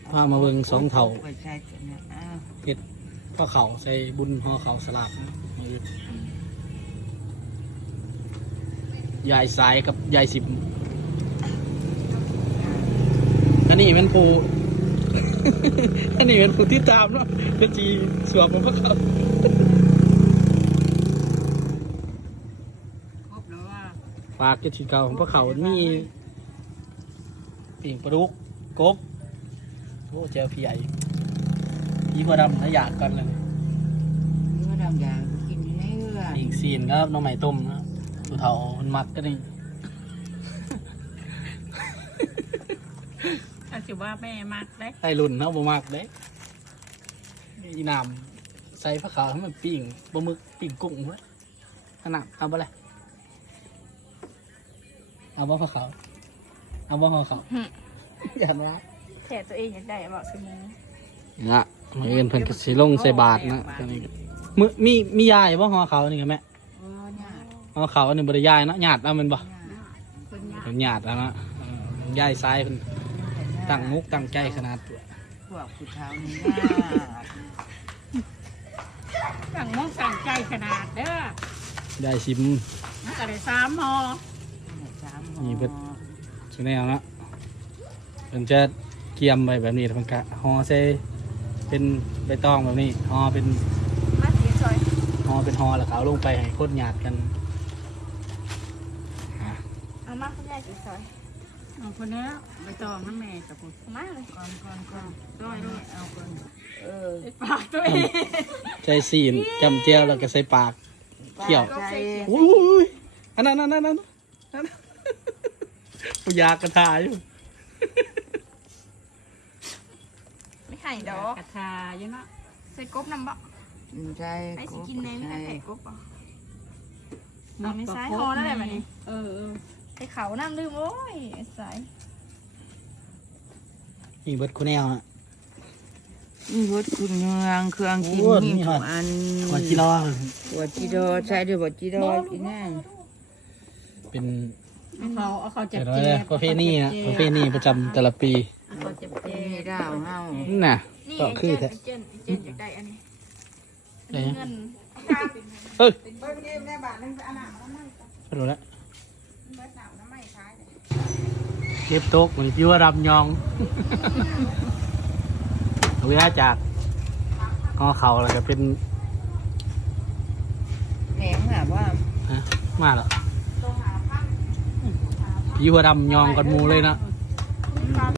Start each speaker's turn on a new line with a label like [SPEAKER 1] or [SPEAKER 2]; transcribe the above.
[SPEAKER 1] พามาเบิ่งสองเท่า
[SPEAKER 2] ไปใช้กันนะอ้าว
[SPEAKER 1] เฮ็ดผ้าเขาใส่บุญห่อเขาสลับนะมือยายสายกับยายสิบอันนี้เป็นผู้ อันนี้เป็นผู้ที่ตามเนาะเป็นจีสวมของพวกเขา
[SPEAKER 2] ครบแล้วว่า
[SPEAKER 1] ฝากกิจกรรมของพวกเขานี่ปิ่งปลาดุกกบโอ้เจอพี่ใหญ่พี่บัวดำนะอยากกันเลย
[SPEAKER 2] เมื่อดำยางกินให้เอื้อ
[SPEAKER 1] ปิ่งซีนครับน้องใหม่ต้มนะตัวเถามันมักก็นี่
[SPEAKER 3] อาจจะว่าแม่มากเลย
[SPEAKER 1] ไต้รุ่นเนาะบ่มักเด้อีน้ำใส่ผ้าขาวให้มันปิ่งปลาหมึกปิ่งกุ้งไว้ขนาดเอาบ่เลยเอาบ่ผ้าขาวเอาบ่ห่อขาวอย่านะ
[SPEAKER 3] แถตัวเองอยากได้บอกสมง
[SPEAKER 1] นะมาเอ็นเพิ่นก็สิลงใส่บาทนะตอนนี้ก็มือมียายบ่ห่อขาวนี่กันแม่
[SPEAKER 2] โอ้เนี่ย
[SPEAKER 1] ห่อขาวอันนี้บ่ได้ยายเนาะญาติเอามันบ่
[SPEAKER 3] คนยาก
[SPEAKER 1] เป็นญาติแล้วนะยายซ้ายเพิ่นตั้งมุกตั้งใจขนาดตัว
[SPEAKER 2] พวกผู้เฒ่านี่นะ
[SPEAKER 3] สั่งมองสั่งใจขนาดเด้อย
[SPEAKER 1] ายชิม
[SPEAKER 3] มันก็ได้3 ห่อ
[SPEAKER 2] สาม
[SPEAKER 1] นี่เพิ่น สุดแนวนะเพิ่นจะเกียมไปแบบนี้เพิ่นกะห่อใส่เป็นใบตองแบบนี้ห่อเป็น
[SPEAKER 3] มาสีซอย
[SPEAKER 1] ห่อเป็นห่อแล้วก็เอาลงไปให้คนญาติกัน
[SPEAKER 3] เอามาคุณยายสีซอยเอาคนนี้ไปตองน้ำแม่กับผมมาเลย
[SPEAKER 2] ก่อน
[SPEAKER 3] ร้อยด้วย
[SPEAKER 2] เอาก่อน
[SPEAKER 3] ปากตัวเอง
[SPEAKER 1] ใส่ซีนจำเจียวแล้วก็ใส่ปากเขี่ยว
[SPEAKER 2] ใส่
[SPEAKER 1] อุ้ยอันนั้นกูอยากกระทาอยู่
[SPEAKER 3] ไม่ไข่ดอกกระทาเยอะเนาะใส่กบน้ำบ่
[SPEAKER 2] ใส่
[SPEAKER 3] ไอ้สิกินในไม่
[SPEAKER 2] ใส่
[SPEAKER 3] ได้ไข่กบบ่เอาในซ้ายห่อนั่นแหละมันนี่ไอ้เขาน้ำลืมโอ้ยไอ้สาย
[SPEAKER 1] นี่เบิดคูแนวนะ
[SPEAKER 2] นี่รถคุณเมืองเครื่องกิน
[SPEAKER 1] โอ้
[SPEAKER 2] นี่
[SPEAKER 1] นี่
[SPEAKER 2] ทุ
[SPEAKER 1] ฮะ
[SPEAKER 2] กอัน
[SPEAKER 1] หัวจิรอ
[SPEAKER 2] หัวจีโดใช้ด้วยหัวจีโดกินแน่
[SPEAKER 1] เป็น
[SPEAKER 3] เอาเขาจับ
[SPEAKER 1] เดี๋ยว
[SPEAKER 3] เจ็
[SPEAKER 1] นะประเพณีนะประเพณีประจำแต่ละปี
[SPEAKER 3] เขาจับเจ็
[SPEAKER 2] นี่ดาวเฮา
[SPEAKER 1] นี่น่ะ
[SPEAKER 3] นี่
[SPEAKER 1] ก็
[SPEAKER 3] ไอ้
[SPEAKER 1] คือ
[SPEAKER 3] เจ
[SPEAKER 1] แท้
[SPEAKER 3] นอยากได้อันนี้
[SPEAKER 1] เอ้ย
[SPEAKER 3] เงิน
[SPEAKER 1] เฮ้ยไปดูแล้วเก็บโต๊ะเหมือนพี่ว่าดำยอง เอาเวลาจากห่อเขาแล้วก็เป็น
[SPEAKER 2] แหนมหาว่า
[SPEAKER 1] ฮะมาแล้วพี่ว่าดำยองกันหมูเลยนะ